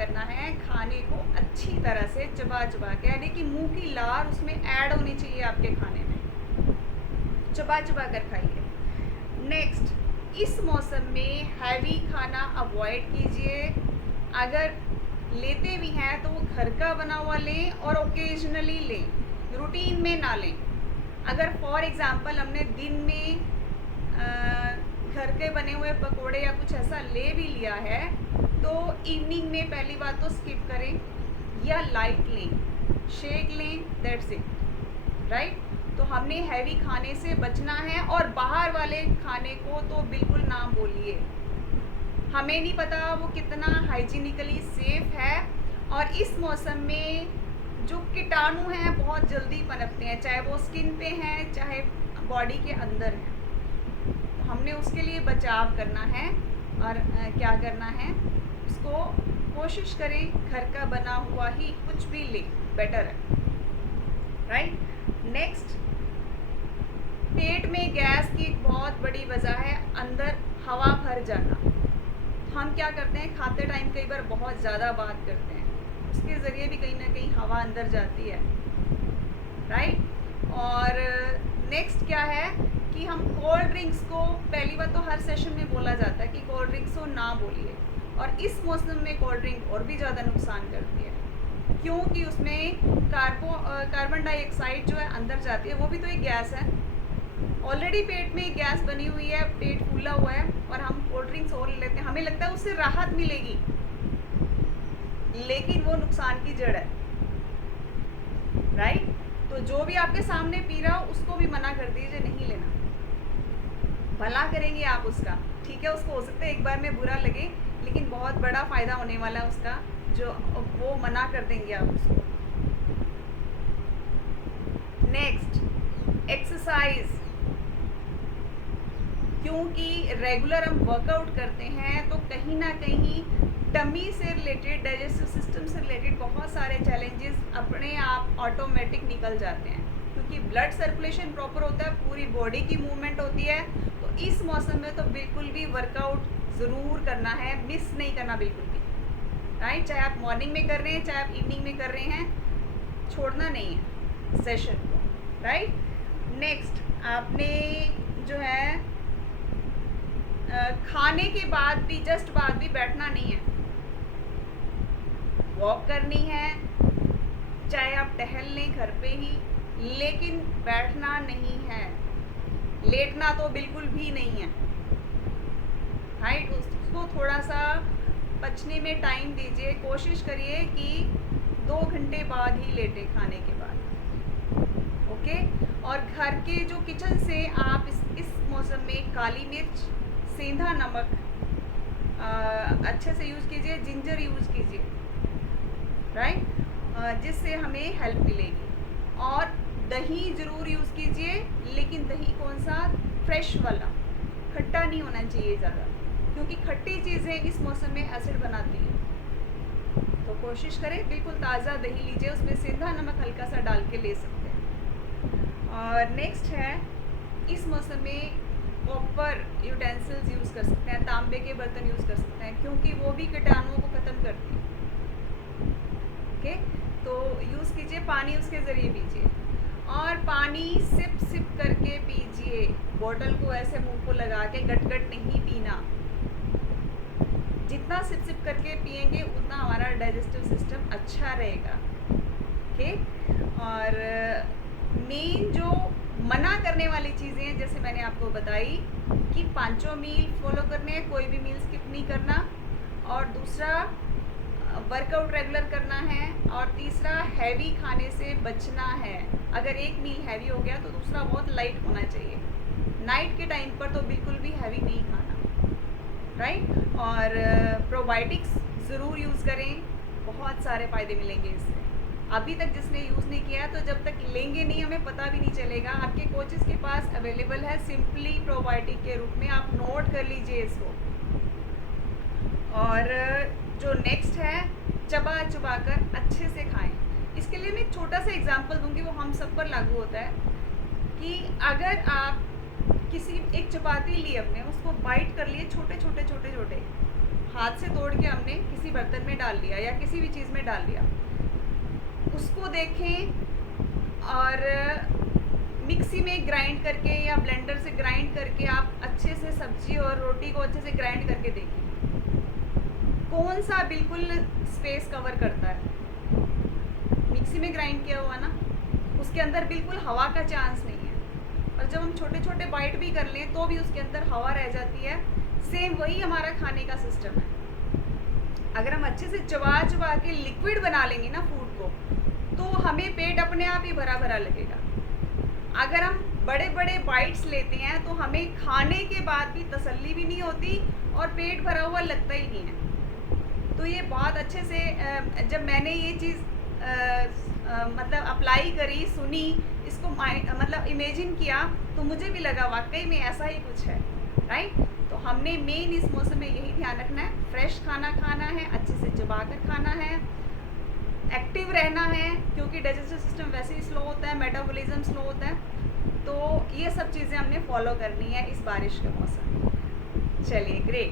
करना है खाने को अच्छी तरह से चबा चबा के, यानी कि मुंह की लार उसमें ऐड होनी चाहिए आपके खाने में, चबा चबा कर खाइए। नेक्स्ट, इस मौसम में हैवी खाना अवॉइड कीजिए। अगर लेते भी हैं तो वो घर का बना हुआ लें और ओकेजनली लें, रूटीन में ना लें। अगर फॉर एग्ज़ाम्पल हमने दिन में घर के बने हुए पकोड़े या कुछ ऐसा ले भी लिया है तो इवनिंग में पहली बात तो स्किप करें, या लाइट लें, शेक लें, दैट्स इट, राइट। तो हमने हैवी खाने से बचना है, और बाहर वाले खाने को तो बिल्कुल ना बोलिए। हमें नहीं पता वो कितना हाइजीनिकली सेफ है, और इस मौसम में जो कीटाणु हैं बहुत जल्दी पनपते हैं, चाहे वो स्किन पे हैं चाहे बॉडी के अंदर हैं। तो हमने उसके लिए बचाव करना है, और क्या करना है, उसको कोशिश करें घर का बना हुआ ही कुछ भी ले, बेटर है, राइट। नेक्स्ट, पेट में गैस की एक बहुत बड़ी वजह है अंदर हवा भर जाना। हम क्या करते हैं, खाते टाइम कई बार बहुत ज़्यादा बात करते हैं, उसके ज़रिए भी कहीं ना कहीं हवा अंदर जाती है, राइट। और नेक्स्ट क्या है कि हम कोल्ड ड्रिंक्स को, पहली बात तो हर सेशन में बोला जाता है कि कोल्ड ड्रिंक्स को ना बोलिए, और इस मौसम में कोल्ड ड्रिंक और भी ज़्यादा नुकसान करती है, क्योंकि उसमें कार्बन डाइऑक्साइड जो है अंदर जाती है, वो भी तो एक गैस है। ऑलरेडी पेट में गैस बनी हुई है, पेट फूला हुआ है, और हम कोल्ड ड्रिंक्स और लेते हैं, हमें लगता है उससे राहत मिलेगी, लेकिन वो नुकसान की जड़ है, राइट। तो जो भी आपके सामने पी रहा हो उसको भी मना कर दीजिए, नहीं लेना, भला करेंगे आप उसका, ठीक है। उसको हो सकता है एक बार में बुरा लगे, लेकिन बहुत बड़ा फ़ायदा होने वाला है उसका, जो वो मना कर देंगे आप उसको। नेक्स्ट, एक्सरसाइज, क्योंकि रेगुलर हम वर्कआउट करते हैं तो कहीं ना कहीं टमी से रिलेटेड, डाइजेस्टिव सिस्टम से रिलेटेड बहुत सारे चैलेंजेस अपने आप ऑटोमेटिक निकल जाते हैं, क्योंकि ब्लड सर्कुलेशन प्रॉपर होता है, पूरी बॉडी की मूवमेंट होती है। तो इस मौसम में तो बिल्कुल भी वर्कआउट ज़रूर करना है, मिस नहीं करना बिल्कुल भी, राइट। चाहे आप मॉर्निंग में कर रहे हैं चाहे आप इवनिंग में कर रहे हैं, छोड़ना नहीं है सेशन को, राइट। नेक्स्ट, आपने जो है खाने के बाद भी, जस्ट बाद भी बैठना नहीं है, वॉक करनी है, चाहे आप टहल लें घर पे ही, लेकिन बैठना नहीं है, लेटना तो बिल्कुल भी नहीं है, राइट। उसको थोड़ा सा पचने में टाइम दीजिए, कोशिश करिए कि 2 घंटे बाद ही लेटे खाने के बाद, ओके। और घर के जो किचन से आप इस मौसम में काली मिर्च, सेंधा नमक अच्छे से यूज़ कीजिए, जिंजर यूज़ कीजिए, राइट, जिससे हमें हेल्प मिलेगी। और दही ज़रूर यूज़ कीजिए, लेकिन दही कौन सा, फ्रेश वाला, खट्टा नहीं होना चाहिए ज़्यादा, क्योंकि खट्टी चीज़ें इस मौसम में एसिड बनाती हैं। तो कोशिश करें बिल्कुल ताज़ा दही लीजिए, उसमें सेंधा नमक हल्का सा डाल के ले सकते हैं। और नेक्स्ट है, इस मौसम में कॉपर यूटेंसिल्स यूज़ कर सकते हैं, तांबे के बर्तन यूज़ कर सकते हैं, क्योंकि वो भी कीटाणुओं को ख़त्म करती है, ओके। तो यूज़ कीजिए, पानी उसके ज़रिए पीजिए, और पानी सिप सिप करके पीजिए, बोतल को ऐसे मुंह को लगा के गट गट नहीं पीना। जितना सिप सिप करके पिएंगे उतना हमारा डाइजेस्टिव सिस्टम अच्छा रहेगा, ओके। और मेन जो मना करने वाली चीज़ें हैं, जैसे मैंने आपको बताई कि 5 मील फॉलो करने हैं, कोई भी मील स्किप नहीं करना, और दूसरा वर्कआउट रेगुलर करना है, और तीसरा हैवी खाने से बचना है। अगर एक मील हैवी हो गया तो दूसरा बहुत लाइट होना चाहिए। नाइट के टाइम पर तो बिल्कुल भी हैवी नहीं खाना, राइट। और प्रोबायोटिक्स ज़रूर यूज़ करें, बहुत सारे फ़ायदे मिलेंगे इससे। अभी तक जिसने यूज़ नहीं किया है तो जब तक लेंगे नहीं हमें पता भी नहीं चलेगा। आपके कोचेस के पास अवेलेबल है सिंपली प्रोबायोटिक के रूप में, आप नोट कर लीजिए इसको। और जो नेक्स्ट है, चबा चबा कर अच्छे से खाएं। इसके लिए मैं एक छोटा सा एग्जांपल दूंगी, वो हम सब पर लागू होता है कि अगर आप किसी एक चपाती ली, अपने उसको बाइट कर लिए छोटे छोटे छोटे छोटे, हाथ से तोड़ के हमने किसी बर्तन में डाल लिया या किसी भी चीज़ में डाल लिया, उसको देखें और मिक्सी में ग्राइंड करके या ब्लेंडर से ग्राइंड करके आप अच्छे से सब्जी और रोटी को अच्छे से ग्राइंड करके देखें कौन सा बिल्कुल स्पेस कवर करता है। मिक्सी में ग्राइंड किया हुआ ना, उसके अंदर बिल्कुल हवा का चांस नहीं है, और जब हम छोटे छोटे बाइट भी कर लें तो भी उसके अंदर हवा रह जाती है। सेम वही हमारा खाने का सिस्टम है। अगर हम अच्छे से चबा चबा के लिक्विड बना लेंगे ना फूड को, तो हमें पेट अपने आप ही भरा भरा लगेगा। अगर हम बड़े बड़े बाइट्स लेते हैं तो हमें खाने के बाद भी तसल्ली भी नहीं होती और पेट भरा हुआ लगता ही नहीं है। तो ये बहुत अच्छे से जब मैंने ये चीज़ मतलब अप्लाई करी, सुनी, इसको मतलब इमेजिन किया, तो मुझे भी लगा वाकई में ऐसा ही कुछ है, राइट। तो हमने मेन इस मौसम में यही ध्यान रखना है, फ्रेश खाना खाना है, अच्छे से चबा कर खाना है, एक्टिव रहना है, क्योंकि डाइजेस्टिव सिस्टम वैसे ही स्लो होता है, मेटाबॉलिज्म स्लो होता है। तो ये सब चीज़ें हमने फॉलो करनी है इस बारिश के मौसम में। चलिए, ग्रेट।